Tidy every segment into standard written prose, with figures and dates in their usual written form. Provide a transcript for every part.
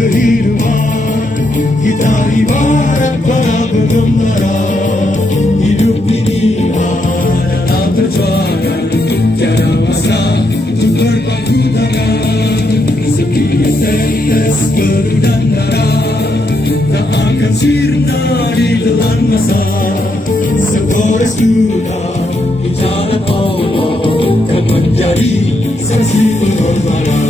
kehidupan kita ibarat para pengembara. Hidup ini adalah perjuangan, tiada masa untuk berpangku tangan. Setiap tetes peluh dan darah tak akan sirna ditelan masa. Segores kita di jalan Allah kan menjadi saksi pengorbanan.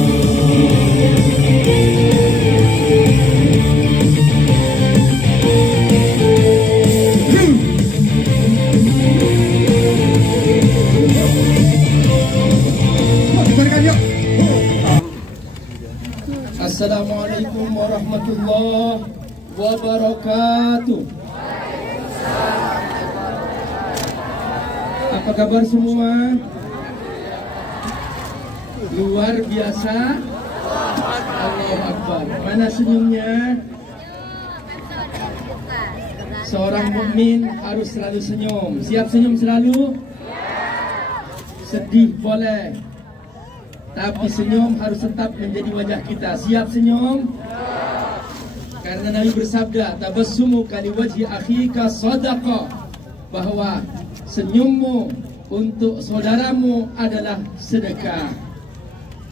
Assalamualaikum warahmatullahi wabarakatuh. Apa kabar semua? Luar biasa. Allahu Akbar. Mana senyumnya? Seorang mukmin harus selalu senyum. Siap senyum selalu? Sedih boleh, tapi senyum harus tetap menjadi wajah kita. Siap senyum? Karena Nabi bersabda, tabassumu kali wajhi akhika sadaqah, bahwa senyummu untuk saudaramu adalah sedekah.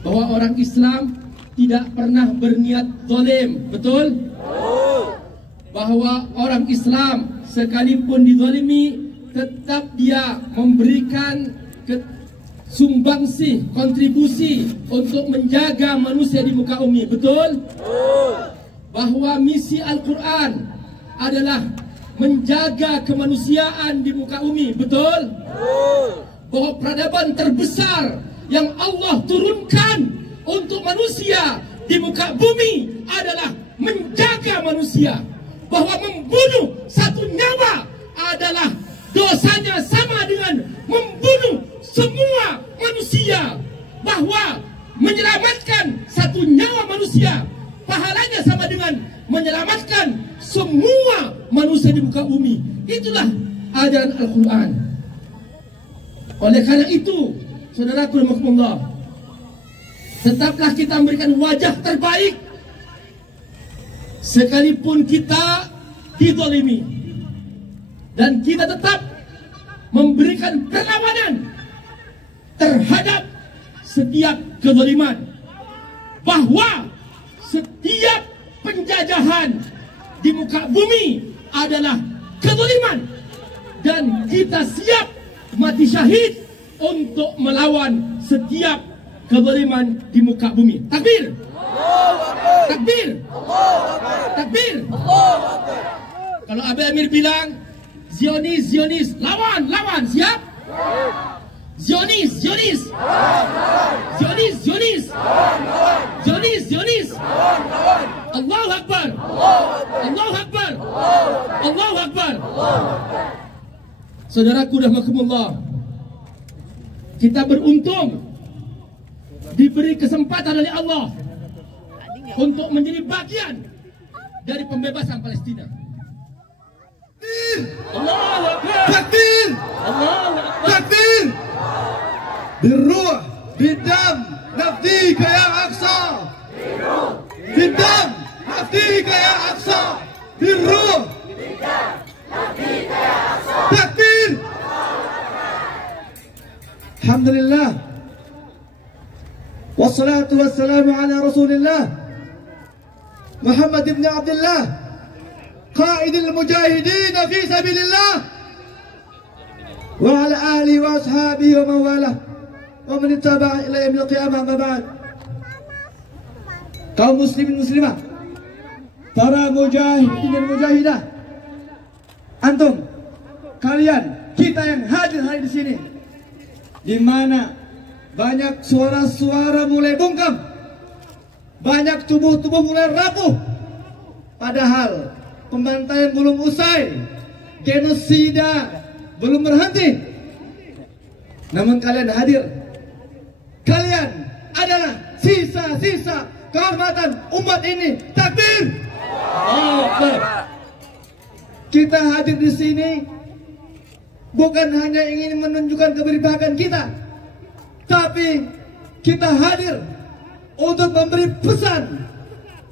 Bahwa orang Islam tidak pernah berniat zalim, betul? Bahwa orang Islam sekalipun dizalimi tetap dia memberikan sumbangsih, kontribusi untuk menjaga manusia di muka bumi, betul? Bahwa misi Al-Quran adalah menjaga kemanusiaan di muka bumi, betul? Bahwa peradaban terbesar yang Allah turunkan untuk manusia di muka bumi adalah menjaga manusia. Bahwa membunuh satu nyawa adalah dosanya sama dengan membunuh semua manusia. Bahwa menyelamatkan satu nyawa manusia pahalanya sama dengan menyelamatkan semua manusia di muka bumi. Itulah ajaran Al-Quran. Oleh karena itu, saudaraku rahimakumullah, tetaplah kita memberikan wajah terbaik sekalipun kita dizalimi, dan kita tetap memberikan perlawanan terhadap setiap kezaliman. Bahwa setiap penjajahan di muka bumi adalah kezaliman, dan kita siap mati syahid untuk melawan setiap kezaliman di muka bumi. Takbir! Takbir! Takbir! Kalau Abu Amir bilang Zionis, Zionis, lawan, lawan, siap? Zionis, Zionis, Zionis, Zionis, Zionis, Zionis. Allahu Akbar, Allahu Akbar, Allahu Akbar. Saudaraku rahimakumullah, kita beruntung diberi kesempatan oleh Allah untuk menjadi bagian dari pembebasan Palestina. Allahu Akbar. Takbir. Allahu Akbar. Takbir. بالروح بالدم نفديك يا أقصى. بالدم نفديك يا أقصى. بالروح بالدم نفديك يا أقصى. تكبير. الحمد لله والصلاة والسلام على رسول الله محمد بن عبد الله قائد المجاهدين في سبيل الله وعلى آله وأصحابه ومن والاه ومن اتبع إلى يوم القيامة. أما بعد, kaum muslimin muslimah, para mujahidin dan mujahidah, antum, kalian, kita yang hadir hari di sini, di mana banyak suara-suara mulai bungkam, banyak tubuh-tubuh mulai rapuh, padahal pembantaian belum usai, genosida belum berhenti. Namun kalian hadir. Kalian adalah sisa-sisa kehormatan umat ini. Takbir. Kita hadir di sini bukan hanya ingin menunjukkan keberpihakan kita, tapi kita hadir untuk memberi pesan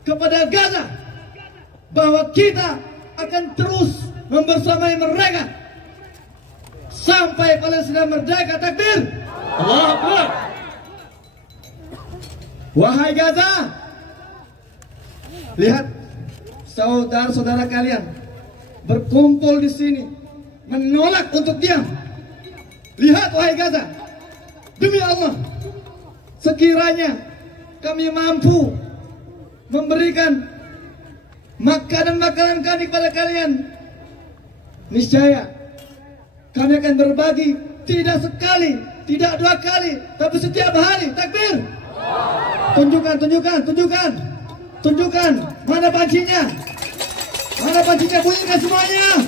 kepada Gaza bahwa kita akan terus membersamai mereka sampai Palestina merdeka. Takbir! Allahu Akbar. Wahai Gaza, lihat saudara-saudara kalian berkumpul di sini menolak untuk diam. Lihat wahai Gaza, demi Allah, sekiranya kami mampu memberikan makanan kami kepada kalian, niscaya kami akan berbagi tidak sekali, tidak 2 kali, tapi setiap hari. Takbir! Tunjukkan mana pancinya, bunyikan semuanya.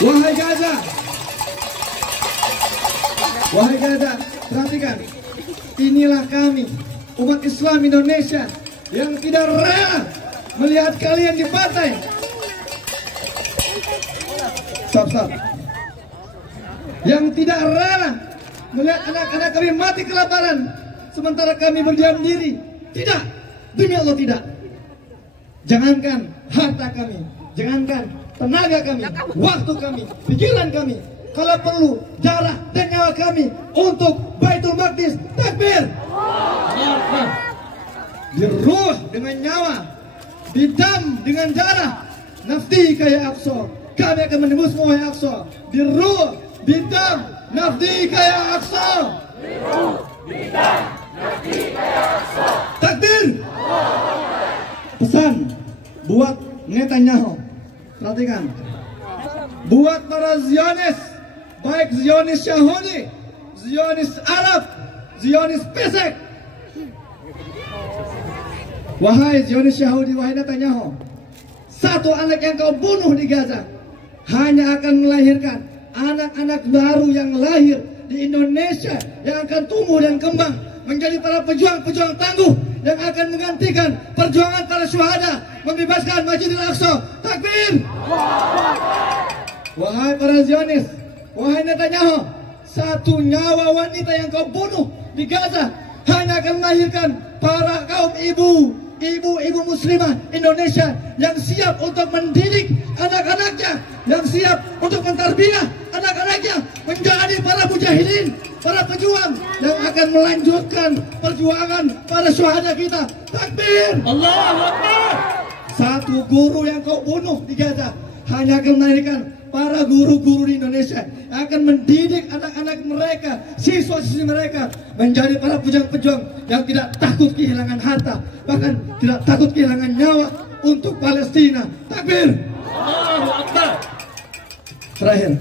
Wahai Gaza, perhatikan, inilah kami umat Islam Indonesia yang tidak rela melihat kalian dibantai. Stop. Yang tidak rela melihat anak-anak kami mati kelaparan, sementara kami berdiam diri. Tidak, demi Allah tidak. Jangankan harta kami, jangankan tenaga kami, waktu kami, pikiran kami, kalau perlu darah dan nyawa kami untuk Baitul Maqdis. Takbir! Di ruh dengan nyawa, di dam dengan darah, nafdika ya Aqsa, kami akan menembusmu wahai Aqsa. Di ruh, di dam, nafdika ya Aqsa. Takbir! Pesan buat Netanyahu, perhatikan, buat para Zionis, baik Zionis Yahudi, Zionis Arab, Zionis pesek. Wahai Zionis Yahudi, wahai Netanyahu, satu anak yang kau bunuh di Gaza hanya akan melahirkan anak-anak baru yang lahir di Indonesia, yang akan tumbuh dan kembang menjadi para pejuang-pejuang tangguh yang akan menggantikan perjuangan para syuhada membebaskan Masjidil Aqsa. Takbir! Wahai para Zionis, wahai Netanyahu, satu nyawa wanita yang kau bunuh di Gaza hanya akan melahirkan para kaum ibu muslimah Indonesia yang siap untuk mendidik anak-anaknya, yang siap untuk mentarbiyah anak-anaknya menjadi para mujahidin, para pejuang yang akan melanjutkan perjuangan para syuhada kita. Takbir! Allahu Akbar. Satu guru yang kau bunuh di Gaza hanya akan melahirkan para guru-guru di Indonesia yang akan mendidik anak-anak mereka, siswa-siswi mereka menjadi para pejuang-pejuang yang tidak takut kehilangan harta, bahkan tidak takut kehilangan nyawa untuk Palestina. Takbir! Allahu Akbar. Terakhir,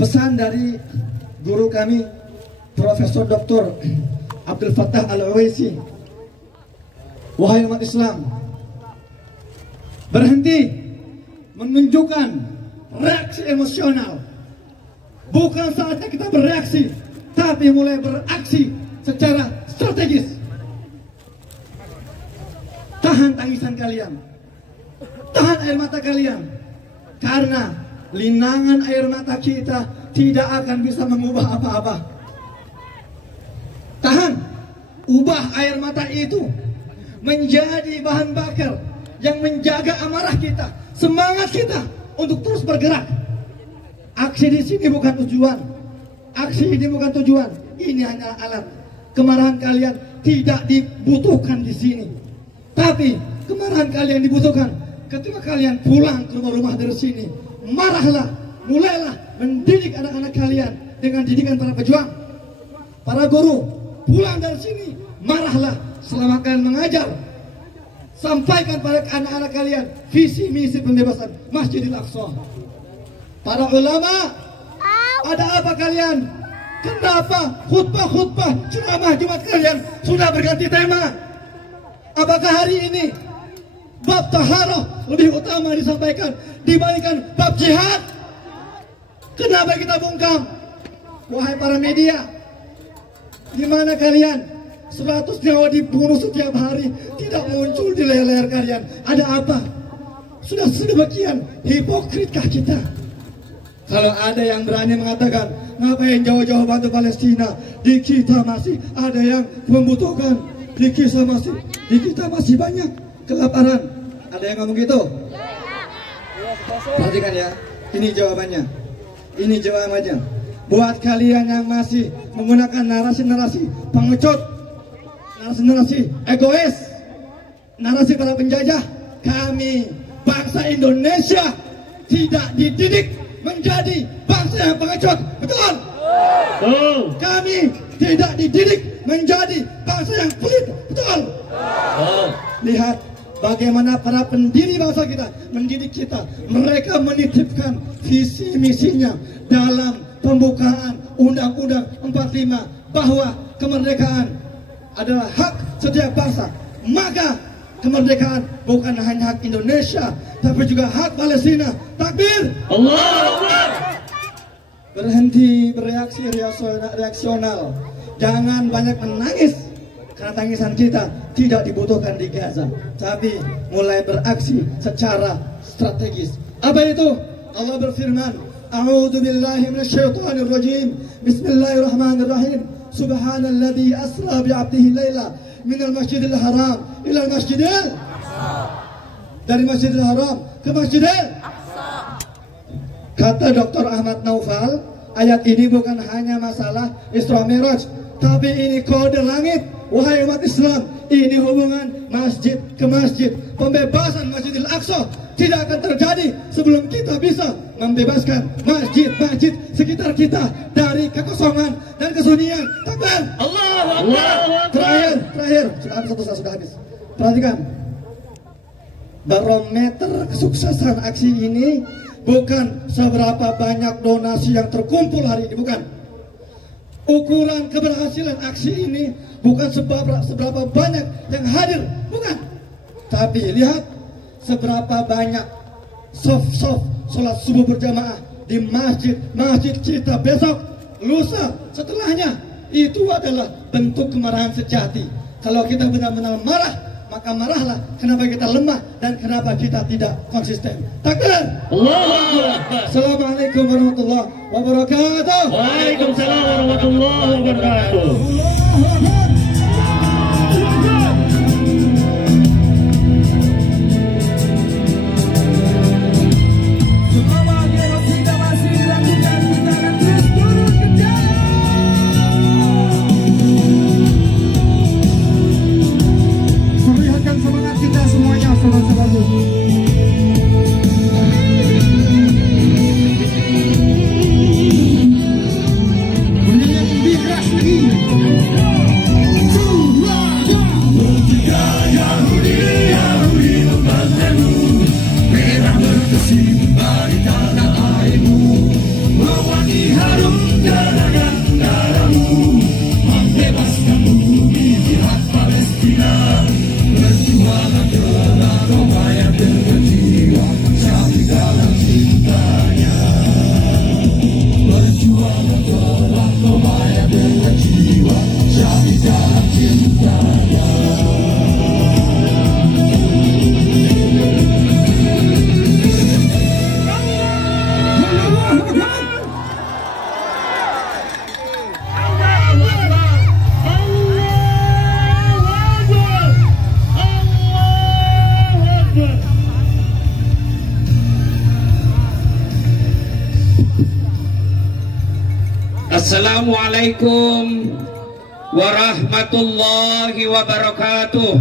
pesan dari guru kami, Profesor Dr. Abdul Fattah Al-Uwaisi. Wahai umat Islam, berhenti menunjukkan reaksi emosional. Bukan saatnya kita bereaksi, tapi mulai beraksi secara strategis. Tahan tangisan kalian, tahan air mata kalian, karena linangan air mata kita tidak akan bisa mengubah apa-apa. Tahan, ubah air mata itu menjadi bahan bakar yang menjaga amarah kita, semangat kita untuk terus bergerak. Aksi di sini bukan tujuan. Aksi ini bukan tujuan. Ini hanya alat. Kemarahan kalian tidak dibutuhkan di sini. Tapi kemarahan kalian dibutuhkan ketika kalian pulang ke rumah-rumah dari sini. Marahlah, mulailah mendidik anak-anak kalian dengan didikan para pejuang, para guru. Pulang dari sini, marahlah selama kalian mengajar. Sampaikan pada anak-anak kalian visi misi pembebasan Masjidil Aqsa. Para ulama, ada apa kalian? Kenapa khutbah ceramah Jumat kalian sudah berganti tema? Apakah hari ini bab taharah lebih utama disampaikan dibandingkan bab jihad? Kenapa kita bungkam? Wahai para media, di mana kalian? 100 nyawa dibunuh setiap hari tidak muncul di leher kalian. Ada apa? Sudah sedemikian hipokritkah kita? Kalau ada yang berani mengatakan, ngapain jauh-jauh bantu Palestina, di kita masih ada yang membutuhkan, di kita masih banyak kelaparan. Ada yang ngomong gitu? Perhatikan ya, ini jawabannya. Ini jawabannya. Buat kalian yang masih menggunakan narasi-narasi pengecut, narasi-narasi egois, narasi para penjajah, kami bangsa Indonesia tidak dididik menjadi bangsa yang pengecut. Betul? Kami tidak dididik menjadi bangsa yang pelit. Betul? Lihat bagaimana para pendiri bangsa kita mendidik kita. Mereka menitipkan visi misinya dalam pembukaan Undang-Undang 45 bahwa kemerdekaan adalah hak setiap bangsa. Maka kemerdekaan bukan hanya hak Indonesia, tapi juga hak Palestina. Takbir! Allahu Akbar! Berhenti bereaksi reaksional. Jangan banyak menangis, karena tangisan kita tidak dibutuhkan di Gaza. Tapi mulai beraksi secara strategis. Apa itu? Allah berfirman, A'udzu billahi minasyaitonir rajim. Bismillahirrahmanirrahim. Subhanalladzi asra bi'abdihi laila minal masjidil haram ilal masjidil dari Masjidil Haram ke Masjidil Aqsa. Kata Dr. Ahmad Naufal, ayat ini bukan hanya masalah Isra Mi'raj, tapi ini kode langit. Wahai umat Islam, ini hubungan masjid ke masjid. Pembebasan Masjidil Aqsa tidak akan terjadi sebelum kita bisa membebaskan masjid-masjid sekitar kita dari kekosongan dan kesunyian. Takbir! Allahu Akbar! Terakhir, sudah habis. Perhatikan, barometer kesuksesan aksi ini bukan seberapa banyak donasi yang terkumpul hari ini, bukan. Ukuran keberhasilan aksi ini bukan seberapa banyak yang hadir, bukan. Tapi lihat seberapa banyak soft sholat subuh berjamaah di masjid kita besok, lusa, setelahnya. Itu adalah bentuk kemarahan sejati. Kalau kita benar-benar marah, maka marahlah kenapa kita lemah dan kenapa kita tidak konsisten. Takbir! Allahu Akbar! Assalamualaikum warahmatullahi wabarakatuh. Waalaikumsalam warahmatullahi wabarakatuh. Semangat kita semuanya, saudara-saudara. Bunyinya lebih keras lagi. Yahudi membantu, merah berkesimbar di tanah airmu, mewangi harum jalanan darahmu, membebaskan bumi di hak Palestina. Berjuanglah damai berjiwa, kami dalam cintanya. Berjuanglah damai berjiwa, kami dalam cintanya. Assalamualaikum warahmatullahi wabarakatuh.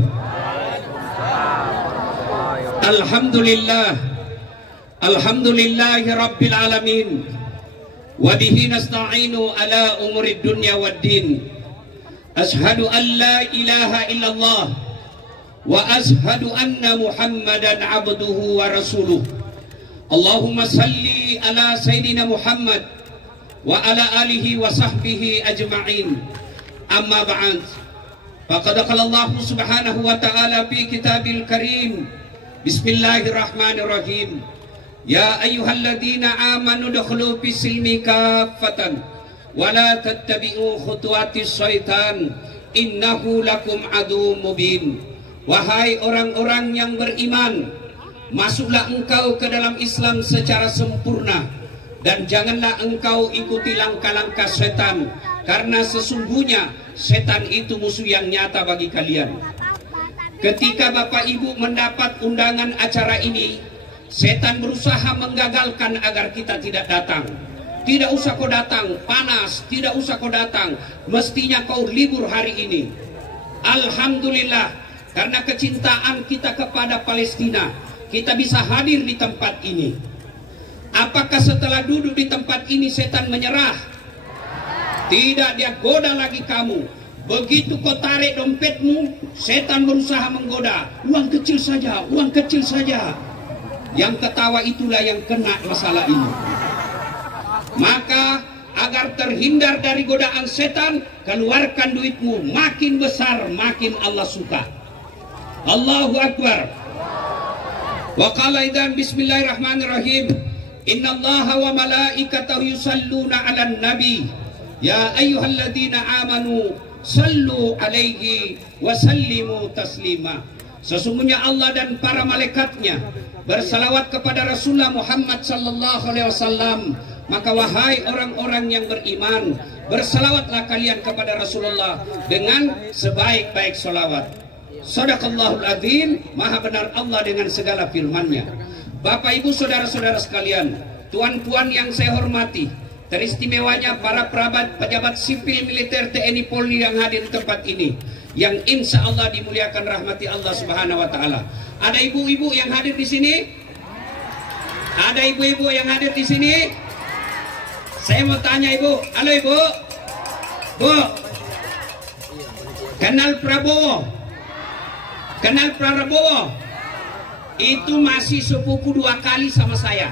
Alhamdulillahi rabbil alamin. Wa bihi nasta'inu ala umurid dunya waddin. Ashhadu an la ilaha illallah wa ashhadu anna Muhammadan abduhu wa rasuluh. Allahumma salli ala Sayyidina Muhammad wa ala alihi wa sahbihi ajma'in. Amma ba'd. Faqad qala Allah subhanahu wa ta'ala fi kitabil karim. Bismillahirrahmanirrahim. Ya ayyuhalladzina amanu dukhulu fis silmi kaffatan wa la tattabi'u khutuwatis syaitan innahu lakum aduwwum mubin. Wahai orang-orang yang beriman, masuklah engkau ke dalam Islam secara sempurna Dan janganlah engkau ikuti langkah-langkah setan, karena sesungguhnya setan itu musuh yang nyata bagi kalian. Ketika Bapak Ibu mendapat undangan acara ini, setan berusaha menggagalkan agar kita tidak datang. Tidak usah kau datang, panas, tidak usah kau datang, mestinya kau libur hari ini. Alhamdulillah, karena kecintaan kita kepada Palestina, kita bisa hadir di tempat ini. Apakah setelah duduk di tempat ini setan menyerah? Tidak, dia goda lagi kamu. Begitu kau tarik dompetmu, setan berusaha menggoda. Uang kecil saja, uang kecil saja. Yang ketawa itulah yang kena masalah ini. Maka agar terhindar dari godaan setan, keluarkan duitmu. Makin besar, makin Allah suka. Allahu Akbar. Wa qala idzan bismillahirrahmanirrahim. Innallaha wa malaikatahu yusalluna 'alan nabi ya ayyuhalladzina amanu sallu alaihi wa sallimu taslima. Sesungguhnya Allah dan para malaikatnya bersalawat kepada Rasulullah Muhammad sallallahu alaihi wasallam. Maka wahai orang-orang yang beriman, bersalawatlah kalian kepada Rasulullah dengan sebaik-baik salawat. Shadaqallahul azim, maha benar Allah dengan segala firman-Nya. Bapak Ibu saudara-saudara sekalian, tuan-tuan yang saya hormati, teristimewanya para pejabat sipil militer TNI Polri yang hadir di tempat ini, yang insya Allah dimuliakan rahmati Allah Subhanahu wa Ta'ala. Ada ibu-ibu yang hadir di sini? Ada ibu-ibu yang hadir di sini? Saya mau tanya ibu, halo ibu, bu, kenal Prabowo? Kenal Prabowo? Itu masih sepupu 2 kali sama saya.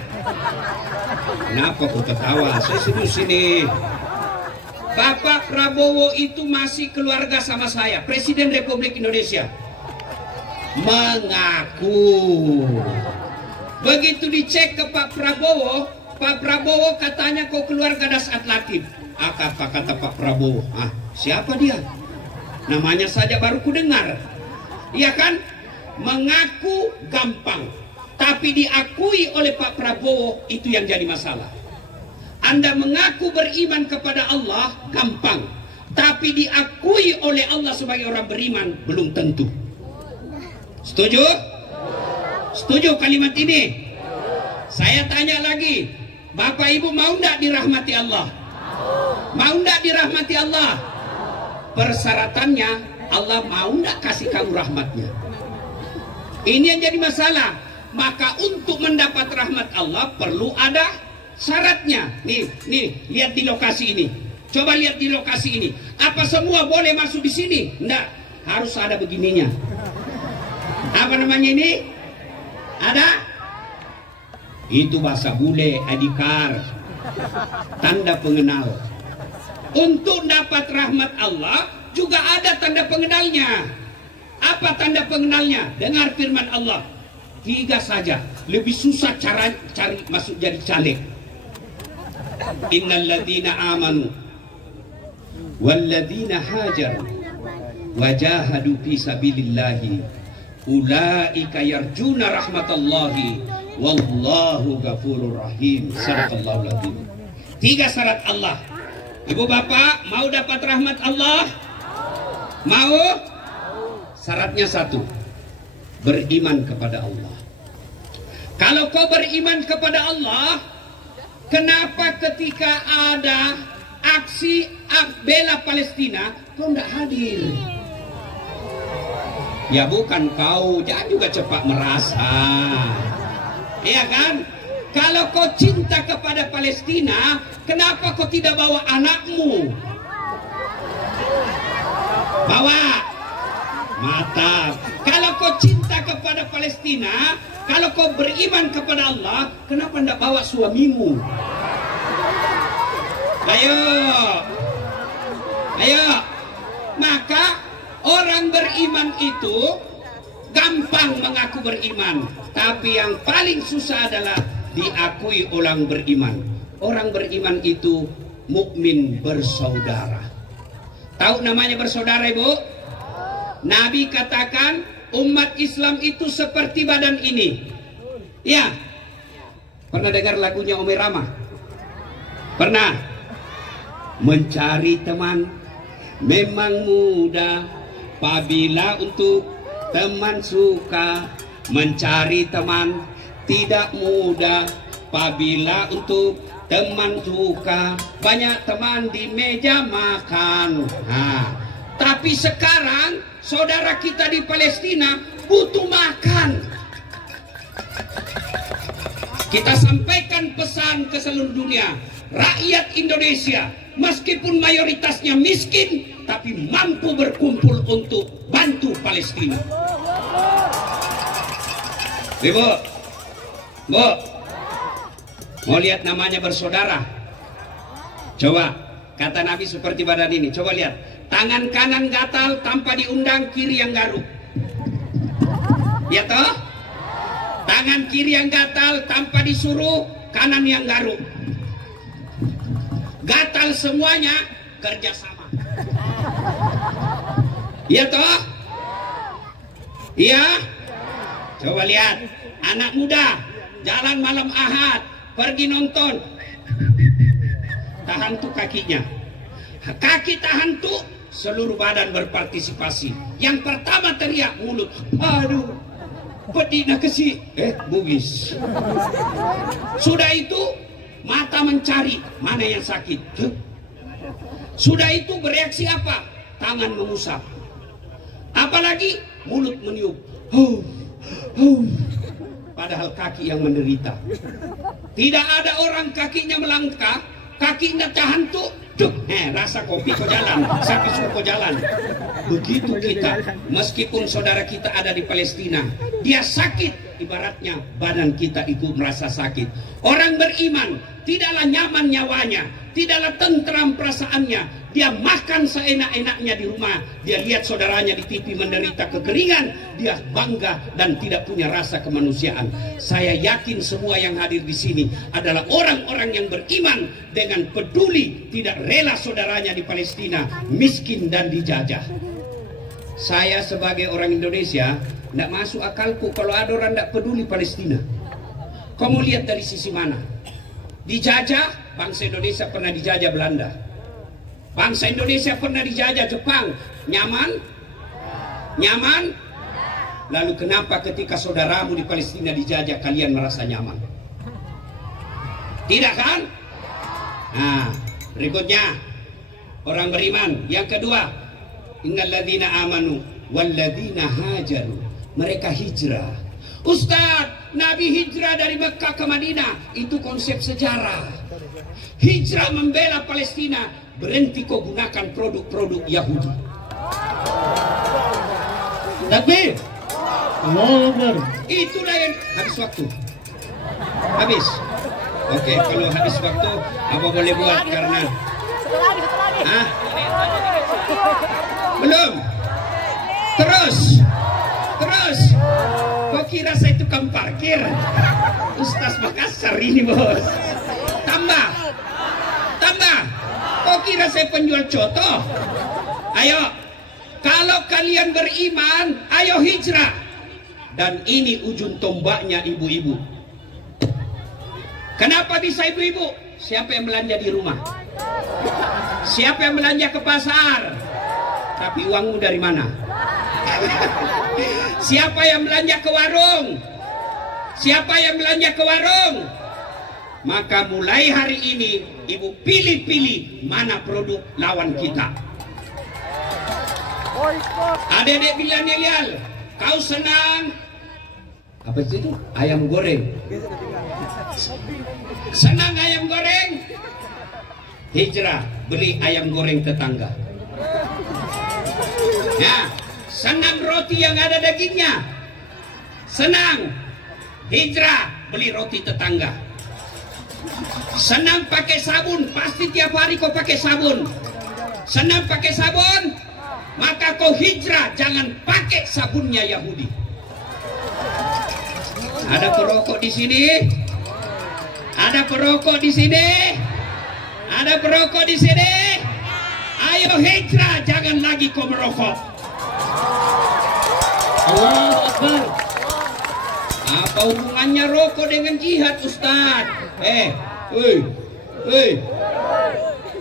Kenapa kau ketawa? Saya seduh sini. Bapak Prabowo itu masih keluarga sama saya, Presiden Republik Indonesia. Mengaku. Begitu dicek ke Pak Prabowo katanya kau keluarga Dasat Latif. Apa kata Pak Prabowo? Siapa dia? Namanya saja baru ku dengar. Iya kan? Mengaku gampang, tapi diakui oleh Pak Prabowo itu yang jadi masalah. Anda mengaku beriman kepada Allah gampang, tapi diakui oleh Allah sebagai orang beriman belum tentu. Setuju? Setuju kalimat ini? Saya tanya lagi, Bapak Ibu mau enggak dirahmati Allah? Mau enggak dirahmati Allah? Persyaratannya Allah mau enggak kasih kamu rahmatnya? Ini yang jadi masalah. Maka untuk mendapat rahmat Allah perlu ada syaratnya. Nih, lihat di lokasi ini. Coba lihat di lokasi ini. Apa semua boleh masuk di sini? Enggak, harus ada begininya. Apa namanya ini? Ada? Itu bahasa bule, ID card, tanda pengenal. Untuk dapat rahmat Allah juga ada tanda pengenalnya. Apa tanda pengenalnya? Dengar firman Allah. 3 saja. Lebih susah cara cari masuk jadi caleg. Innalladzina amanu walladzina hajaru wajahadu fi sabilillahi ulaika yarjuna rahmatallahi wallahu ghafurur rahim. Shadaqallahul azim. 3 syarat Allah. Ibu bapak mau dapat rahmat Allah? Mau? Syaratnya 1, beriman kepada Allah. Kalau kau beriman kepada Allah, kenapa ketika ada aksi bela Palestina kau tidak hadir? Ya bukan kau, jangan juga cepat merasa. Iya kan? Kalau kau cinta kepada Palestina, kenapa kau tidak bawa anakmu? Bawa. Mata. Kalau kau cinta kepada Palestina, kalau kau beriman kepada Allah, kenapa tidak bawa suamimu? Ayo. Maka orang beriman itu gampang mengaku beriman, tapi yang paling susah adalah diakui orang beriman. Orang beriman itu mukmin bersaudara. Tahu namanya bersaudara, Ibu? Nabi katakan umat Islam itu seperti badan ini. Ya. Pernah dengar lagunya Umi Rama? Pernah? Mencari teman memang mudah apabila untuk teman suka. Mencari teman tidak mudah apabila untuk teman suka. Banyak teman di meja makan. Tapi sekarang saudara kita di Palestina butuh makan. Kita sampaikan pesan ke seluruh dunia. Rakyat Indonesia meskipun mayoritasnya miskin tapi mampu berkumpul untuk bantu Palestina. Ibu, Bu, mau lihat namanya bersaudara? Coba, kata Nabi seperti badan ini. Coba lihat, tangan kanan gatal tanpa diundang, kiri yang garuk. Ya toh? Tangan kiri yang gatal tanpa disuruh, kanan yang garuk. Gatal semuanya, kerjasama. Iya toh? Iya? Coba lihat, anak muda jalan malam Ahad, pergi nonton, tahan tuh kakinya. Kaki tahan tuh, seluruh badan berpartisipasi. Yang pertama teriak mulut, aduh, pedih nak kesi, bugis. Sudah itu mata mencari mana yang sakit. Sudah itu bereaksi apa? Tangan mengusap. Apalagi mulut meniup. Padahal kaki yang menderita. Tidak ada orang kakinya melangkah, kakinya tahan tuh, rasa kopi kok jalan, sapi suruh kok jalan. Begitu kita, meskipun saudara kita ada di Palestina, dia sakit, ibaratnya badan kita itu merasa sakit. Orang beriman tidaklah nyaman nyawanya, tidaklah tentram perasaannya. Dia makan seenak-enaknya di rumah, dia lihat saudaranya di TV menderita kekeringan, dia bangga dan tidak punya rasa kemanusiaan. Saya yakin semua yang hadir di sini adalah orang-orang yang beriman dengan peduli, tidak rela saudaranya di Palestina miskin dan dijajah. Saya sebagai orang Indonesia, tidak masuk akalku kalau ada orang tidak peduli Palestina. Kamu lihat dari sisi mana? Dijajah, bangsa Indonesia pernah dijajah Belanda. Bangsa Indonesia pernah dijajah Jepang. Nyaman? Nyaman? Lalu kenapa ketika saudaramu di Palestina dijajah kalian merasa nyaman? Tidak kan? Nah, berikutnya orang beriman. Yang kedua, innalladzina amanu walladzina hajaru. Mereka hijrah. Ustaz, Nabi hijrah dari Mekah ke Madinah. Itu konsep sejarah. Hijrah membela Palestina. Berhenti kau gunakan produk-produk Yahudi. Takbir. Itulah yang habis waktu. Habis. Oke, kalau habis waktu apa boleh buat karena belum. Terus. Kau kira saya tukang parkir? Ustaz Makassar ini, bos. Tambah. Kau kira saya penjual coto? Ayo, kalau kalian beriman, ayo hijrah. Dan ini ujung tombaknya ibu-ibu. Kenapa bisa ibu-ibu? Siapa yang belanja di rumah? Siapa yang belanja ke pasar? Tapi uangmu dari mana? Siapa yang belanja ke warung? Siapa yang belanja ke warung? Maka mulai hari ini ibu pilih-pilih mana produk lawan kita. Adik-adik milenial, kau senang apa itu? Ayam goreng. Senang ayam goreng? Hijrah, beli ayam goreng tetangga. Ya, senang roti yang ada dagingnya? Senang? Hijrah, beli roti tetangga. Senang pakai sabun, pasti tiap hari kau pakai sabun. Senang pakai sabun, maka kau hijrah, jangan pakai sabunnya Yahudi. Ada perokok di sini? Ada perokok di sini? Ada perokok di sini? Ayo hijrah, jangan lagi kau merokok. Allahu Akbar. Apa hubungannya rokok dengan jihad, Ustaz?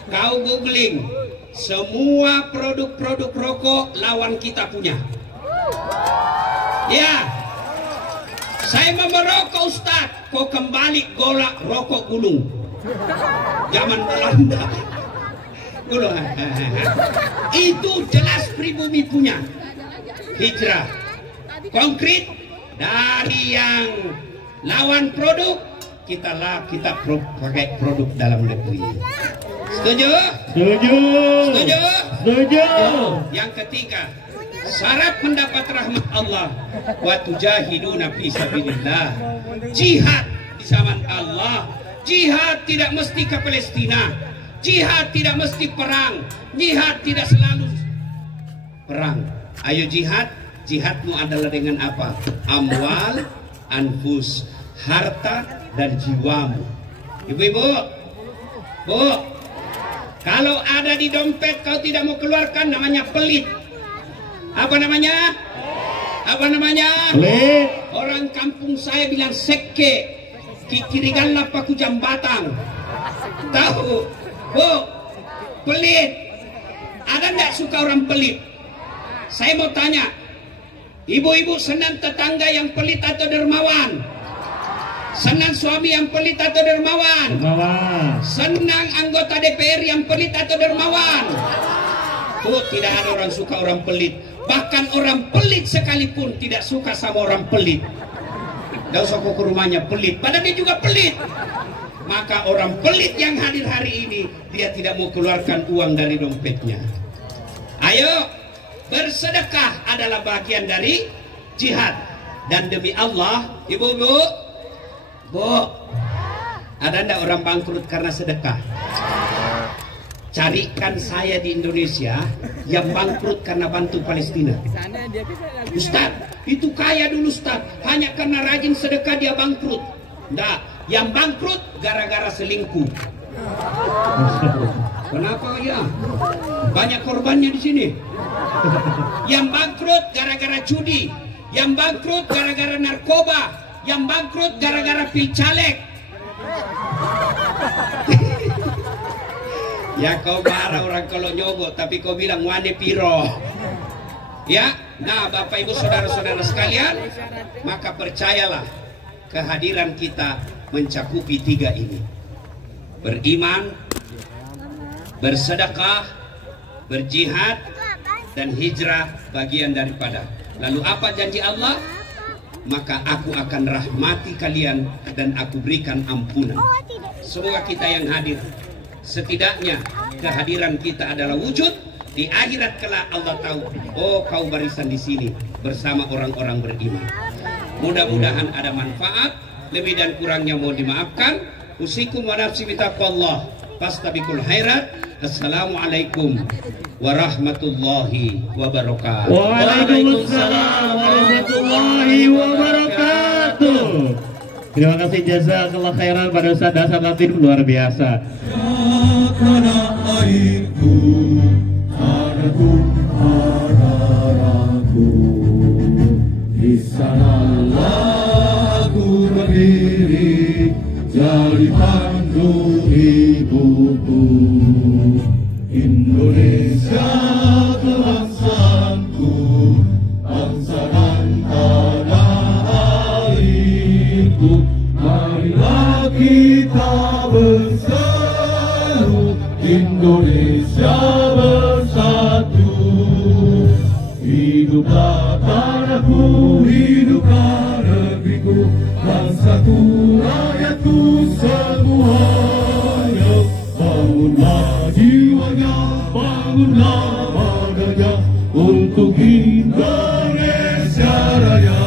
Kau googling semua produk-produk rokok lawan kita punya. Ya, saya mau merokok Ustaz, kok kembali golak rokok gunung zaman Belanda. Itu jelas pribumi punya. Hijrah konkret dari yang lawan produk, kita pakai produk dalam negeri. Setuju? Setuju. Setuju? Setuju. Yang ketiga, syarat mendapat rahmat Allah, wa tujahiduna fi sabilillah. Jihad di zaman Allah. Jihad tidak mesti ke Palestina. Jihad tidak mesti perang. Jihad tidak selalu perang. Ayo jihad. Jihadmu adalah dengan apa? Amwal, anfus, harta dan jiwamu. Ibu-ibu, Bu, kalau ada di dompet kau tidak mau keluarkan, namanya pelit. Apa namanya? Apa namanya? Pelit. Orang kampung saya bilang seke, kikirigan lapaku jambatan. Tahu? Bu, pelit. Ada nggak suka orang pelit? Saya mau tanya, ibu-ibu senang tetangga yang pelit atau dermawan? Senang suami yang pelit atau dermawan? Dermawan. Senang anggota DPR yang pelit atau dermawan? Oh, tidak ada orang suka orang pelit. Bahkan orang pelit sekalipun tidak suka sama orang pelit. Gak usah kau ke rumahnya pelit, padahal dia juga pelit. Maka orang pelit yang hadir hari ini, dia tidak mau keluarkan uang dari dompetnya. Ayo, bersedekah adalah bagian dari jihad. Dan demi Allah, ibu-ibu, Bu, ada enggak orang bangkrut karena sedekah? Carikan saya di Indonesia yang bangkrut karena bantu Palestina. Ustaz, itu kaya dulu Ustaz, hanya karena rajin sedekah dia bangkrut. Enggak, yang bangkrut gara-gara selingkuh. Kenapa ya? Banyak korbannya di sini. Yang bangkrut gara-gara judi, yang bangkrut gara-gara narkoba, yang bangkrut gara-gara pil caleg. Ya kau marah orang kalau nyogok, tapi kau bilang wane piro. Ya, nah Bapak Ibu Saudara-saudara sekalian, maka percayalah kehadiran kita mencakupi tiga ini: beriman, bersedekah, berjihad, dan hijrah bagian daripada. Lalu apa janji Allah? Maka aku akan rahmati kalian dan aku berikan ampunan. Semoga kita yang hadir, setidaknya kehadiran kita adalah wujud. Di akhirat kelak Allah tahu, oh kau barisan di sini bersama orang-orang beriman. Mudah-mudahan ada manfaat. Lebih dan kurangnya mohon dimaafkan. Usikum wa nafsi bitaqwallah. Fastabiqul khairat. Assalamualaikum warahmatullahi wabarakatuh. Waalaikumsalam warahmatullahi wabarakatuh. Terima kasih, jazakallah khairan pada Ustaz Dasar Latif, luar biasa. Karena airku, tanahku, darahku, di sanalah aku berdiri, jadi pandu ibuku. Indonesia kebangsaanku, bangsa dan tanah airku. Marilah kita bersatu, Indonesia bersatu. Hiduplah tanahku, hiduplah negeriku, bangsaku, rakyatku semuanya. Bangunlah jiwanya, bangunlah badannya untuk Indonesia Raya.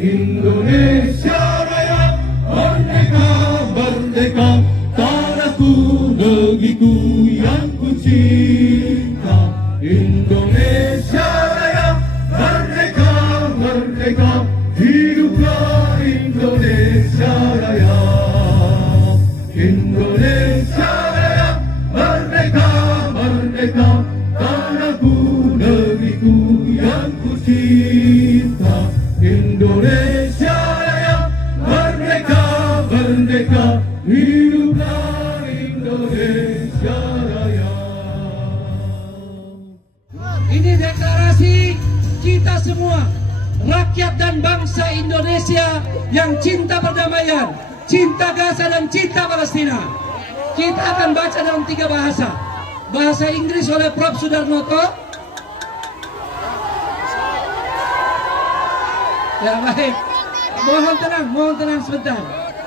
Indonesia Raya, merdeka, merdeka, tanahku, negeriku yang ku cinta. Indonesia Raya, merdeka, merdeka, hiduplah Indonesia Raya. Indonesia Raya, merdeka, merdeka, tanahku, negeriku yang ku cinta. Indonesia Raya, merdeka, merdeka, hiduplah Indonesia. semua, rakyat dan bangsa Indonesia yang cinta perdamaian, cinta Gaza dan cinta Palestina. Kita akan baca dalam 3 bahasa. Bahasa Inggris oleh Prof. Sudarnoto. Ya baik, mohon tenang sebentar.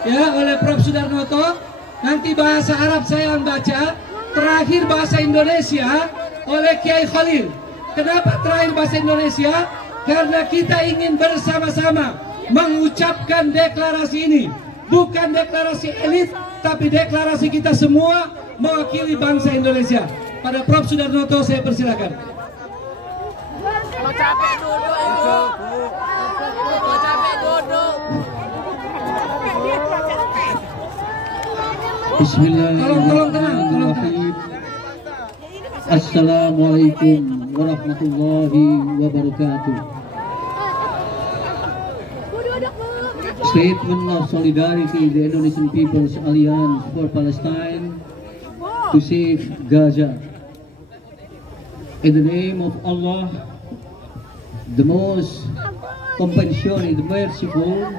Ya, oleh Prof. Sudarnoto. Nanti bahasa Arab saya yang baca. Terakhir bahasa Indonesia oleh Kiai Khalil. Kenapa terakhir bahasa Indonesia? Karena kita ingin bersama-sama mengucapkan deklarasi ini. Bukan deklarasi elit, tapi deklarasi kita semua mewakili bangsa Indonesia. Pada Prof. Sudarnoto saya persilakan. Kalau capek duduk. Kalau capek duduk. Bismillahirrahmanirrahim. Assalamualaikum warahmatullahi wabarakatuh. Statement of solidarity, the Indonesian People's Alliance for Palestine to save Gaza. In the name of Allah, the most compassionate, the merciful,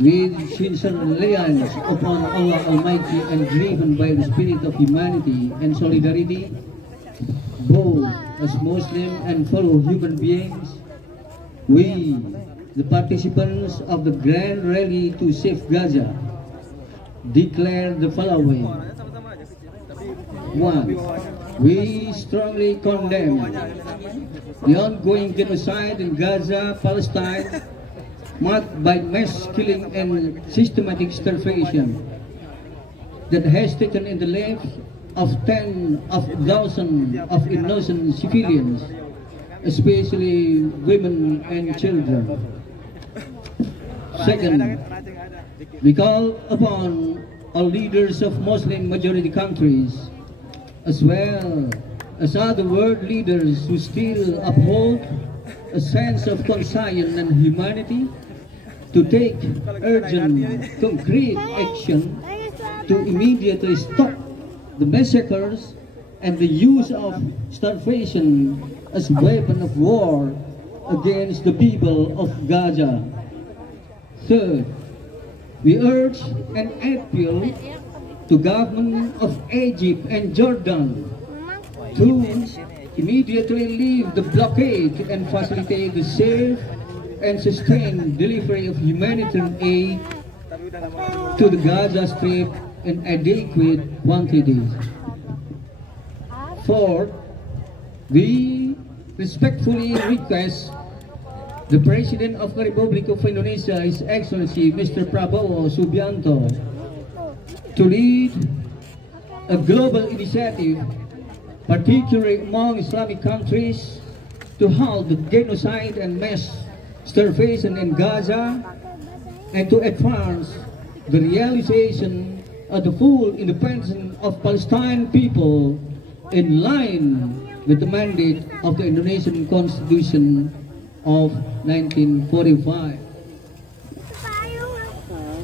with sincere reliance upon Allah Almighty and driven by the spirit of humanity and solidarity, both as Muslim and fellow human beings, we, the participants of the Grand Rally to Save Gaza, declare the following. 1. We strongly condemn the ongoing genocide in Gaza, Palestine, marked by mass killing and systematic starvation that has taken in the lives of tens of thousands of innocent civilians, especially women and children. Second, we call upon all leaders of Muslim majority countries, as well as other world leaders who still uphold a sense of conscience and humanity, to take urgent, concrete action to immediately stop the massacres and the use of starvation as a weapon of war against the people of Gaza. Third, we urge and appeal to government of Egypt and Jordan to immediately leave the blockade and facilitate the safe and sustained delivery of humanitarian aid to the Gaza Strip in adequate quantities. Fourth, we respectfully request the President of the Republic of Indonesia, His Excellency Mr. Prabowo Subianto, to lead a global initiative, particularly among Islamic countries, to halt the genocide and mass starvation in Gaza, and to advance the realization of the full independence of Palestinian people in line with the mandate of the Indonesian Constitution of 1945.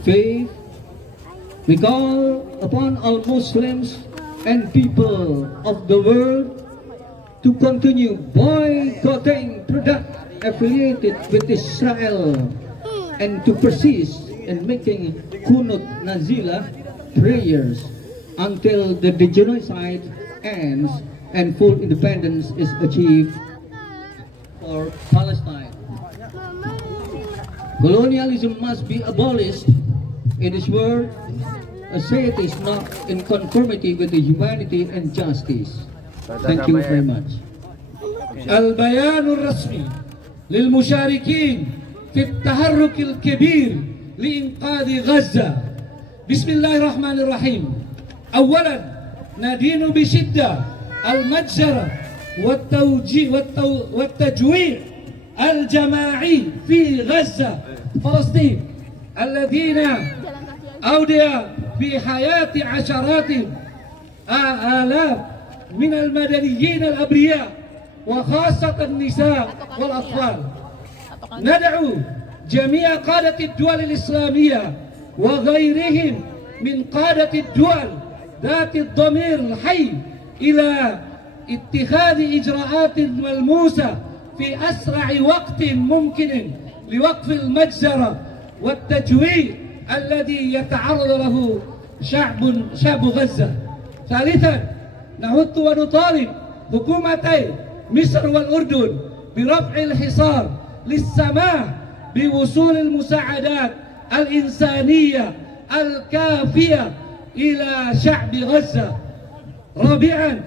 Fifth, we call upon all Muslims and people of the world to continue boycotting products affiliated with Israel and to persist in making Qunut Nazilah prayers until the genocide ends and full independence is achieved for Palestine. Colonialism must be abolished in this world as it is not in conformity with the humanity and justice. Thank you very much. البيان الرسمي للمشاركين في التحرك الكبير لإنقاذ غزة. بسم الله الرحمن الرحيم. أولا ندين بشدة المجزرة والتجويع الجماعي في غزة فلسطين الذين أودي بحياة عشرات آلاف من المدنيين الأبرياء وخاصة النساء والأطفال. ندعو جميع قادة الدول الإسلامية وغيرهم من قادة الدول ذات الضمير الحي إلى اتخاذ إجراءات ملموسة في أسرع وقت ممكن لوقف المجزرة والتجويع الذي يتعرض له شعب غزة. ثالثا نهض ونطالب حكومتي مصر والأردن برفع الحصار للسماح بوصول المساعدات الإنسانية الكافية إلى شعب غزة. رابعا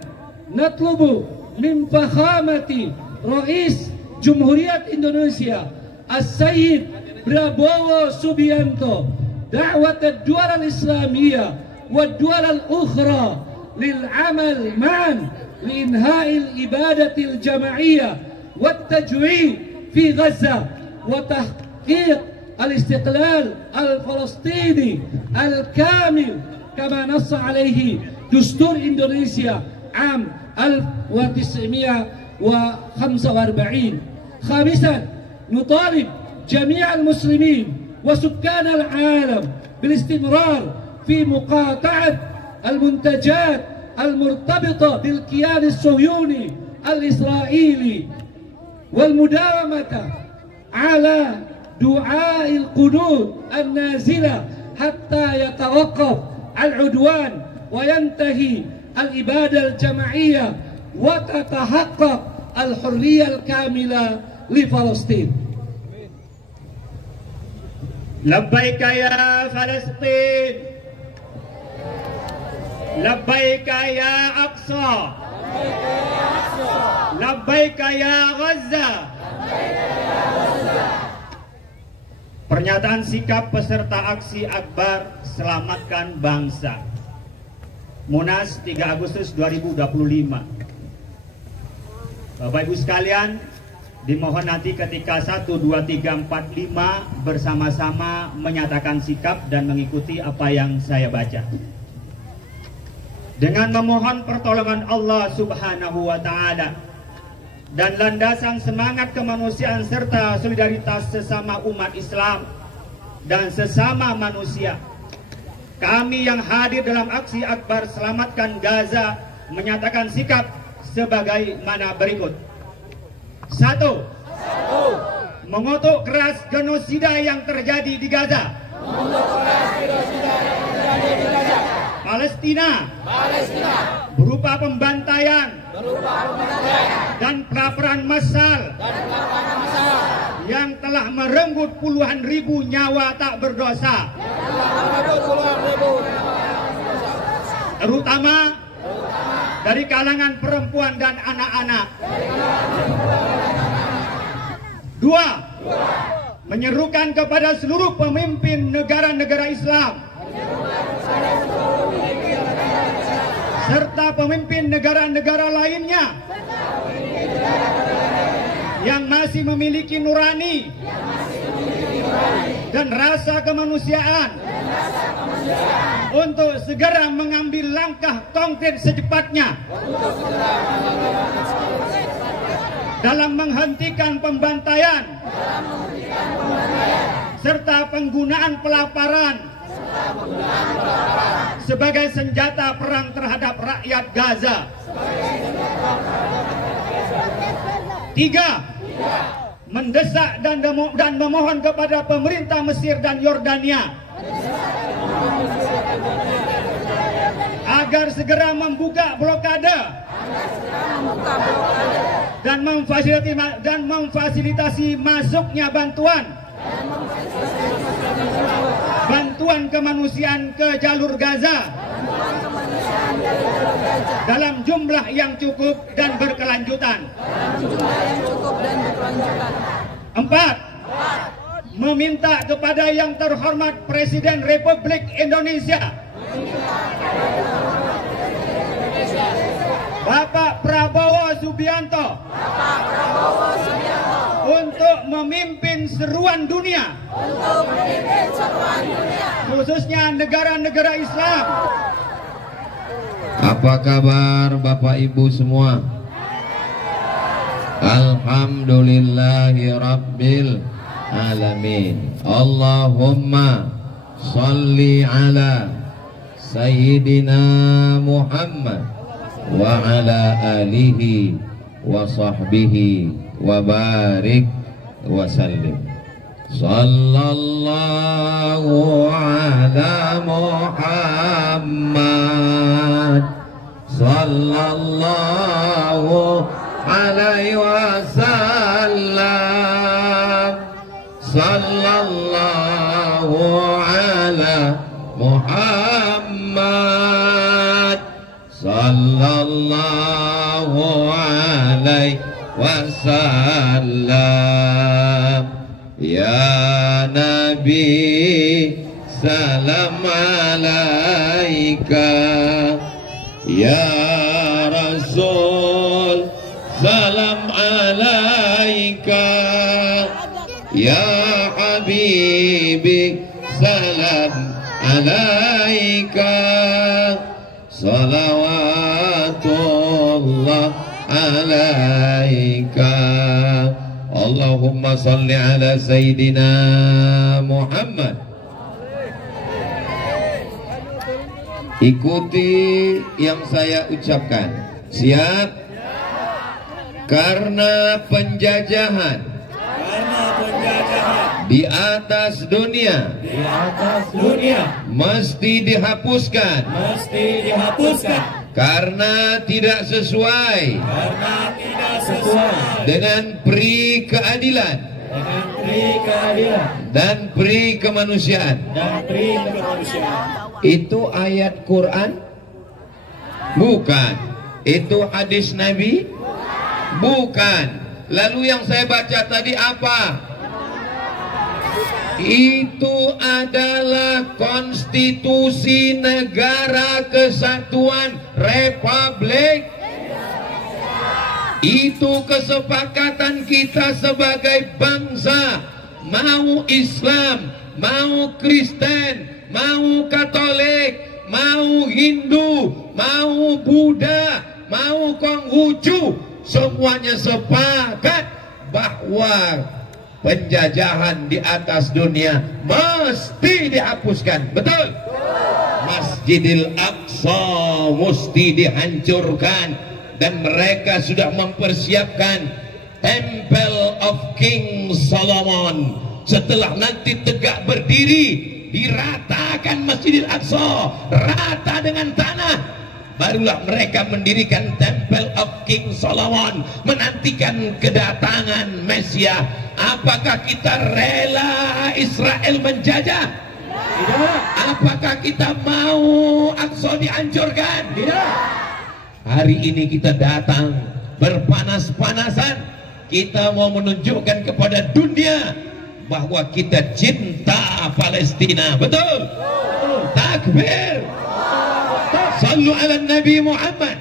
نطلب من فخامة رئيس جمهورية إندونيسيا السيد براbowo Subianto دعوة الدول الإسلامية والدول الأخرى للعمل معا لإنهاء الإبادة الجماعية والتجويع في غزة وتحقيق الاستقلال الفلسطيني الكامل كما نص عليه دستور إندونيسيا عام 1945. خامسا نطالب جميع المسلمين وسكان العالم بالاستمرار في مقاطعة المنتجات المرتبطة بالكيان الصهيوني الإسرائيلي والمداومة على دعاء القنوت النازلة حتى يتوقف العدوان وينتهي الإبادة الجماعية وتتحقق الحرية الكاملة لفلسطين. لبيك يا فلسطين، لبيك يا أقصى، لبيك يا غزة. Pernyataan sikap peserta aksi Akbar Selamatkan Bangsa Munas 3 Agustus 2025. Bapak Ibu sekalian, dimohon nanti ketika 1, 2, 3, 4, 5 bersama-sama menyatakan sikap dan mengikuti apa yang saya baca. Dengan memohon pertolongan Allah Subhanahu wa Ta'ala dan landasan semangat kemanusiaan serta solidaritas sesama umat Islam dan sesama manusia, kami yang hadir dalam aksi Akbar Selamatkan Gaza menyatakan sikap sebagaimana berikut. 1. Mengutuk keras genosida yang terjadi di Gaza. Palestina berupa pembantaian dan pelaparan massal yang telah merenggut puluhan ribu nyawa tak berdosa, terutama dari kalangan perempuan dan anak-anak. 2. Menyerukan kepada seluruh pemimpin negara-negara Islam serta pemimpin negara-negara lainnya yang masih memiliki nurani dan rasa kemanusiaan untuk segera mengambil langkah konkret secepatnya dalam menghentikan pembantaian serta penggunaan pelaparan sebagai senjata perang terhadap rakyat Gaza. 3. Mendesak dan memohon kepada pemerintah Mesir dan Yordania agar segera membuka blokade dan memfasilitasi masuknya bantuan kemanusiaan ke jalur Gaza dalam jumlah yang cukup dan berkelanjutan. 4. Meminta kepada yang terhormat Presiden Republik Indonesia Bapak Prabowo Subianto untuk memimpin seruan dunia, khususnya negara-negara Islam. Apa kabar Bapak Ibu semua? Alhamdulillahi Rabbil Alamin. Allahumma salli ala Sayyidina Muhammad wa ala alihi wa sahbihi wa barik wa sallim. Sallallahu ala Muhammad, sallallahu alaihi wasallam, sallallahu ala Muhammad, sallallahu alaihi wasallam. Ya Nabi salam alaika, ya Rasul salam alaika, ya Habibi salam alaika, salawatullah alaika. Allahumma salli ala Sayyidina Muhammad. Ikuti yang saya ucapkan. Siap? Karena penjajahan di atas dunia mesti dihapuskan, karena tidak sesuai dengan pri keadilan dan pri kemanusiaan. Itu ayat Quran? Bukan. Itu hadis Nabi? Bukan. Lalu yang saya baca tadi apa? Itu adalah konstitusi negara kesatuan Republik. Itu kesepakatan kita sebagai bangsa, mau Islam, mau Kristen, mau Katolik, mau Hindu, mau Buddha, mau Konghucu, semuanya sepakat bahwa penjajahan di atas dunia mesti dihapuskan. Betul? Masjidil Aqsa mesti dihancurkan. Dan mereka sudah mempersiapkan Temple of King Solomon. Setelah nanti tegak berdiri, diratakan Masjidil Aqsa rata dengan tanah, barulah mereka mendirikan Temple of King Solomon, menantikan kedatangan Mesias. Apakah kita rela Israel menjajah? Tidak. Apakah kita mau Aqsa dihancurkan? Tidak. Hari ini kita datang berpanas-panasan, kita mau menunjukkan kepada dunia bahwa kita cinta Palestina. Betul? Takbir. Sallu ala Nabi Muhammad.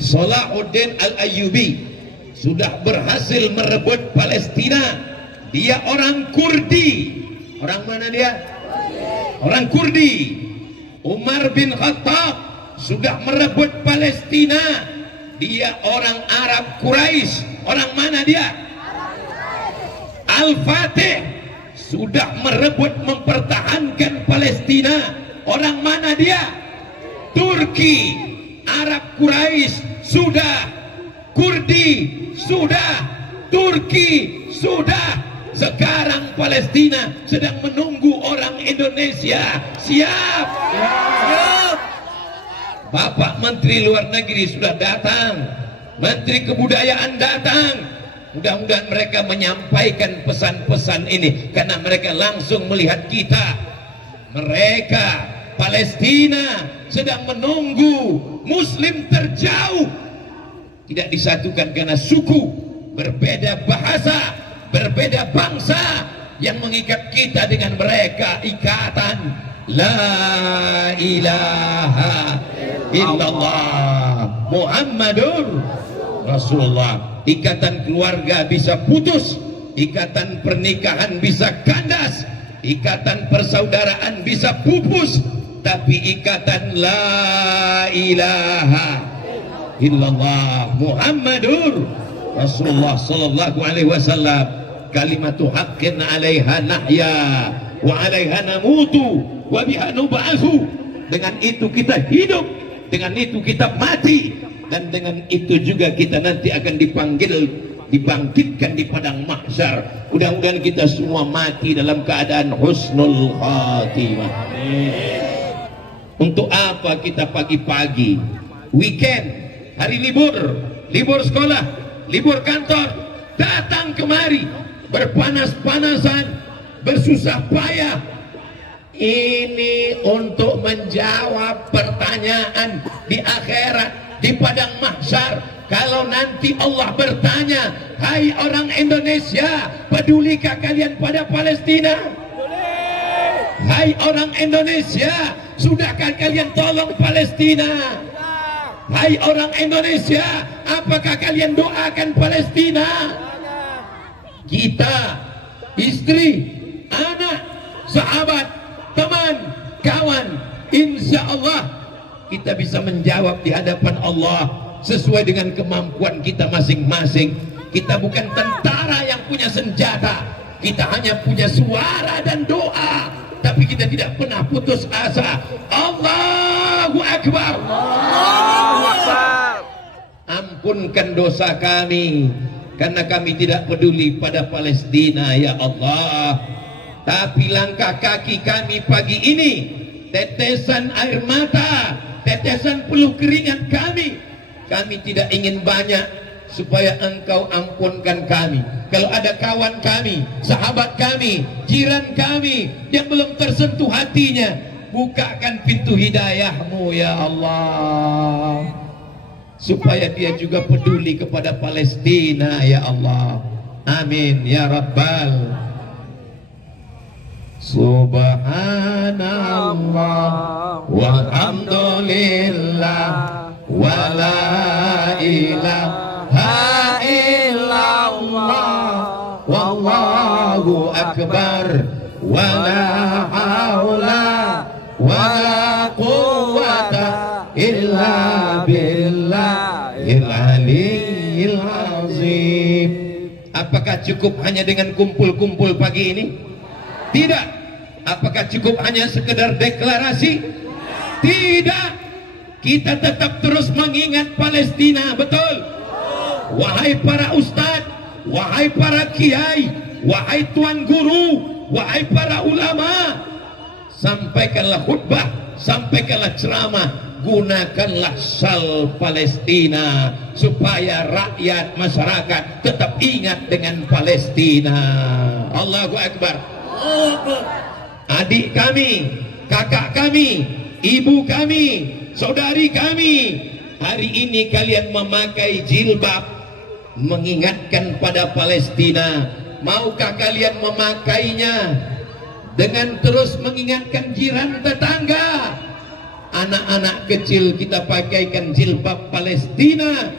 Salahuddin Al-Ayyubi sudah berhasil merebut Palestina. Dia orang Kurdi. Orang mana dia? Orang Kurdi. Umar bin Khattab sudah merebut Palestina. Dia orang Arab Quraisy. Orang mana dia? Al-Fatih sudah merebut mempertahankan Palestina. Orang mana dia? Turki. Arab Quraisy sudah, Kurdi sudah, Turki sudah. Sekarang Palestina sedang menunggu orang Indonesia. Siap? Siap. Bapak Menteri Luar Negeri sudah datang, Menteri Kebudayaan datang. Mudah-mudahan mereka menyampaikan pesan-pesan ini, karena mereka langsung melihat kita. Mereka Palestina sedang menunggu Muslim terjauh, tidak disatukan karena suku, berbeda bahasa, berbeda bangsa. Yang mengikat kita dengan mereka ikatan la ilaha illallah Muhammadur Rasulullah. Ikatan keluarga bisa putus, ikatan pernikahan bisa kandas, ikatan persaudaraan bisa pupus, tapi ikatan la ilaha illallah Muhammadur Rasulullah sallallahu alaihi wasallam, kalimatu haqqin 'alaiha nahya wa 'alaiha namutu wa biha nub'atsu. Dengan itu kita hidup, dengan itu kita mati. dan dengan itu juga kita nanti akan dibangkitkan di padang mahsyar. Mudah-mudahan kita semua mati dalam keadaan husnul khatimah. Untuk apa kita pagi-pagi weekend, hari libur sekolah, libur kantor, datang kemari berpanas-panasan, bersusah payah? Ini untuk menjawab pertanyaan di akhirat, di padang mahsyar. Kalau nanti Allah bertanya, hai orang Indonesia, pedulikah kalian pada Palestina? Hai orang Indonesia, sudahkah kalian tolong Palestina? Hai orang Indonesia, apakah kalian doakan Palestina? Kita, istri, anak, sahabat, teman, kawan, insya Allah kita bisa menjawab di hadapan Allah sesuai dengan kemampuan kita masing-masing. Kita bukan tentara yang punya senjata, kita hanya punya suara dan doa, tapi kita tidak pernah putus asa. Allahu Akbar. Allahu Akbar. Ampunkan dosa kami karena kami tidak peduli pada Palestina, ya Allah. Tapi langkah kaki kami pagi ini, tetesan air mata, tetesan peluh keringat kami tidak ingin banyak, supaya Engkau ampunkan kami. Kalau ada kawan kami, sahabat kami, jiran kami yang belum tersentuh hatinya, bukakan pintu hidayah-Mu ya Allah, supaya dia juga peduli kepada Palestina ya Allah. Amin ya Rabbal. Subhanallah walhamdulillah wa la ilaha illallah wallahu akbar wa la haula wa la quwwata illa billahil aliyyil azim. Apakah cukup hanya dengan kumpul-kumpul pagi ini? Tidak. Apakah cukup hanya sekedar deklarasi? Tidak. Kita tetap terus mengingat Palestina, betul? Wahai para ustadz, wahai para kiai, wahai tuan guru, wahai para ulama, sampaikanlah khutbah, sampaikanlah ceramah, gunakanlah sal Palestina supaya rakyat masyarakat tetap ingat dengan Palestina. Allahu Akbar. Adik kami, kakak kami, ibu kami, saudari kami, hari ini kalian memakai jilbab mengingatkan pada Palestina. Maukah kalian memakainya dengan terus mengingatkan jiran tetangga? Anak-anak kecil kita pakaikan jilbab Palestina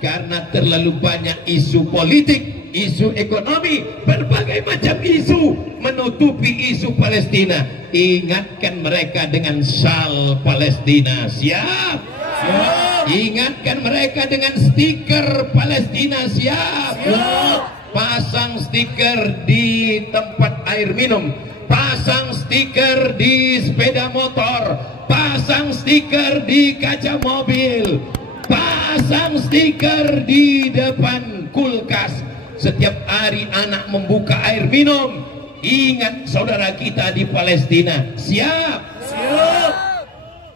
karena terlalu banyak isu politik, isu ekonomi, berbagai macam isu menutupi isu Palestina. Ingatkan mereka dengan syal Palestina. Siap? Siap. Ingatkan mereka dengan stiker Palestina. Siap? Siap. Pasang stiker di tempat air minum, pasang stiker di sepeda motor, pasang stiker di kaca mobil, pasang stiker di depan kulkas. Setiap hari anak membuka air minum, ingat saudara kita di Palestina. Siap? Siap.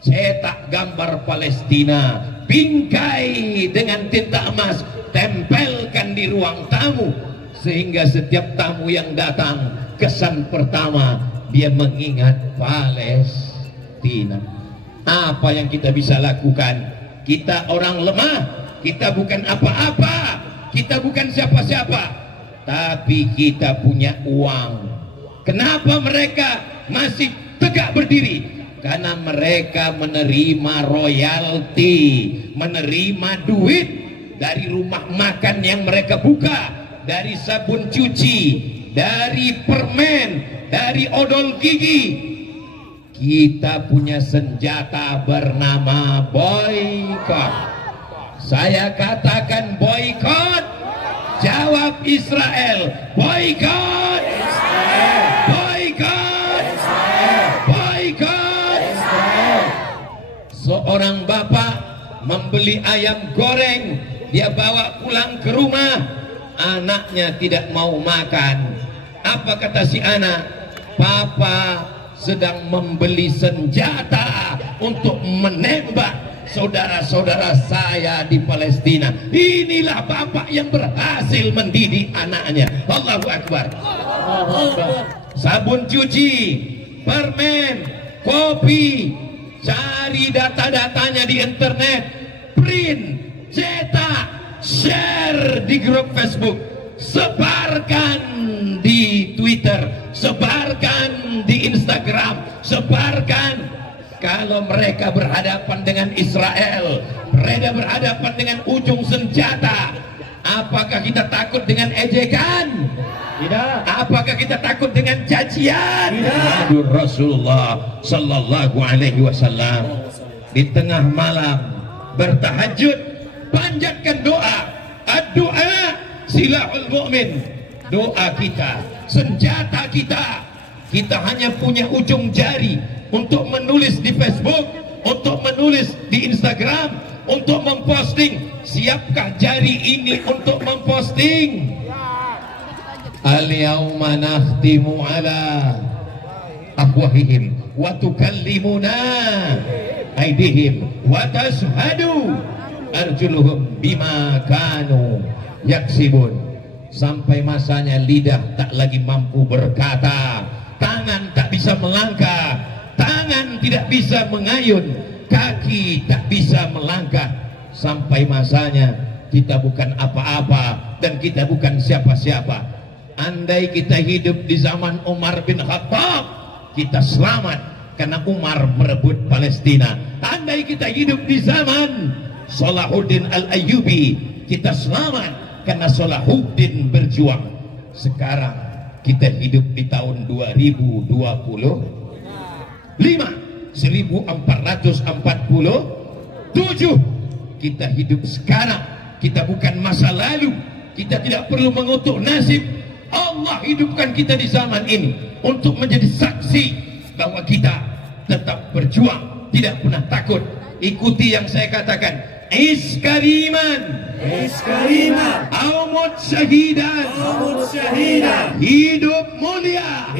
Cetak gambar Palestina, bingkai dengan tinta emas, tempelkan di ruang tamu, sehingga setiap tamu yang datang, kesan pertama dia mengingat Palestina. Apa yang kita bisa lakukan? Kita orang lemah, kita bukan apa-apa, kita bukan siapa-siapa, tapi kita punya uang. Kenapa mereka masih tegak berdiri? Karena mereka menerima royalti, menerima duit dari rumah makan yang mereka buka, dari sabun cuci, dari permen, dari odol gigi. Kita punya senjata bernama boykot. Saya katakan boykot, jawab Israel. Boykot Israel. Boykot Israel. Boykot Israel. Seorang bapak membeli ayam goreng, dia bawa pulang ke rumah, anaknya tidak mau makan. Apa kata si anak? Papa sedang membeli senjata untuk menembak saudara-saudara saya di Palestina. Inilah bapak yang berhasil mendidik anaknya. Allahu Akbar. Sabun cuci, permen, kopi, cari data-datanya di internet, print, cetak, share di grup Facebook, sebarkan di Twitter, sebarkan di Instagram, sebarkan. Kalau mereka berhadapan dengan Israel, mereka berhadapan dengan ujung senjata, apakah kita takut dengan ejekan? Tidak. Apakah kita takut dengan cacian? Tidak. Rasulullah sallallahu alaihi wasallam di tengah malam bertahajud, panjatkan doa. Doa silahul mu'min. Doa kita, senjata kita. Kita hanya punya ujung jari untuk menulis di Facebook, untuk menulis di Instagram, untuk memposting. Siapkah jari ini untuk memposting? Al-yawma nakhtimu ala afwahihim wa tukallimuna aydihim wa tashhadu arjuluhum bima kanu yaksibun. Sampai masanya lidah tak lagi mampu berkata, tangan tak bisa melangkah, tangan tidak bisa mengayun, kaki tak bisa melangkah. Sampai masanya kita bukan apa-apa dan kita bukan siapa-siapa. Andai kita hidup di zaman Umar bin Khattab, kita selamat karena Umar merebut Palestina. Andai kita hidup di zaman Salahuddin Al-Ayyubi, kita selamat karena Salahuddin berjuang. Sekarang kita hidup di tahun 2025, 1447. Kita hidup sekarang, kita bukan masa lalu. Kita tidak perlu mengutuk nasib. Allah hidupkan kita di zaman ini untuk menjadi saksi bahwa kita tetap berjuang, tidak pernah takut. Ikuti yang saya katakan, iskariman, iskariman, aumut syahidan, hidup mulia,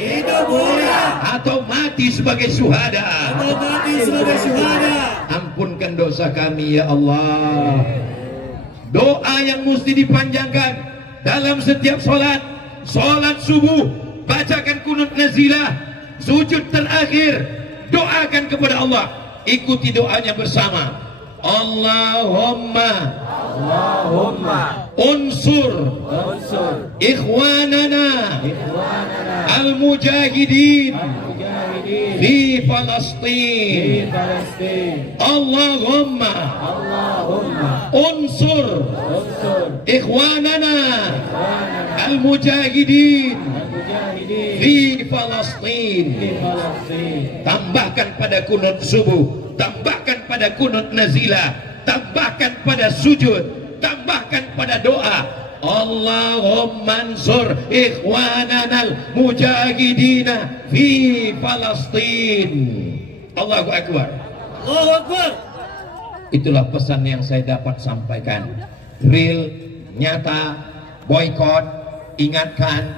atau mati sebagai syuhada, ampunkan dosa kami ya Allah. Doa yang mesti dipanjangkan dalam setiap solat, solat subuh, bacakan kunut nazilah, sujud terakhir, doakan kepada Allah. Ikuti doanya bersama. Allahumma unsur ikhwanana al-mujahidin fi Palestin. Allahumma unsur ikhwanana al-mujahidin fi Palestin. Tambahkan pada kunut subuh, tambahkan pada kunut nazilah, tambahkan pada sujud, tambahkan pada doa. Allahumma ansur ikhwananal mujahidina fi Palestin. Allahu Akbar. Allahu Akbar. Itulah pesan yang saya dapat sampaikan. Real, nyata, boykot, ingatkan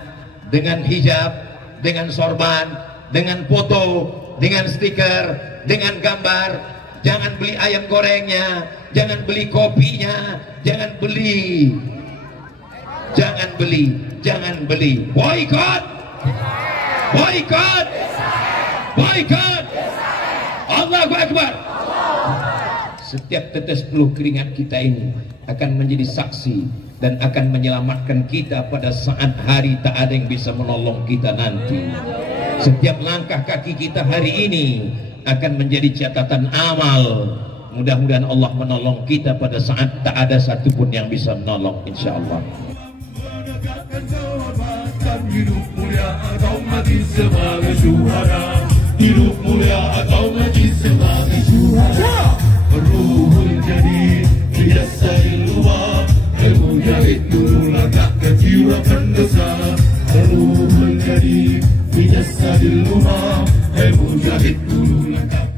dengan hijab, dengan sorban, dengan foto, dengan stiker, dengan gambar. Jangan beli ayam gorengnya, jangan beli kopinya, jangan beli, jangan beli. Boykot, boykot, boykot. Allahu Akbar. Setiap tetes peluh keringat kita ini akan menjadi saksi dan akan menyelamatkan kita pada saat hari tak ada yang bisa menolong kita nanti. Setiap langkah kaki kita hari ini akan menjadi catatan amal. Mudah-mudahan Allah menolong kita pada saat tak ada satupun yang bisa menolong, insyaallah. Menegakkan kehormatan hidup mulia atau mati sebagai syuhada. Hidup mulia atau mati sebagai syuhada. Ruhul jadid bijasadil luar, al-mujahid dulu langkahkan jiwa pendosa. Ruhul jadid bijasadil luar, al-mujahid dulu langkahkan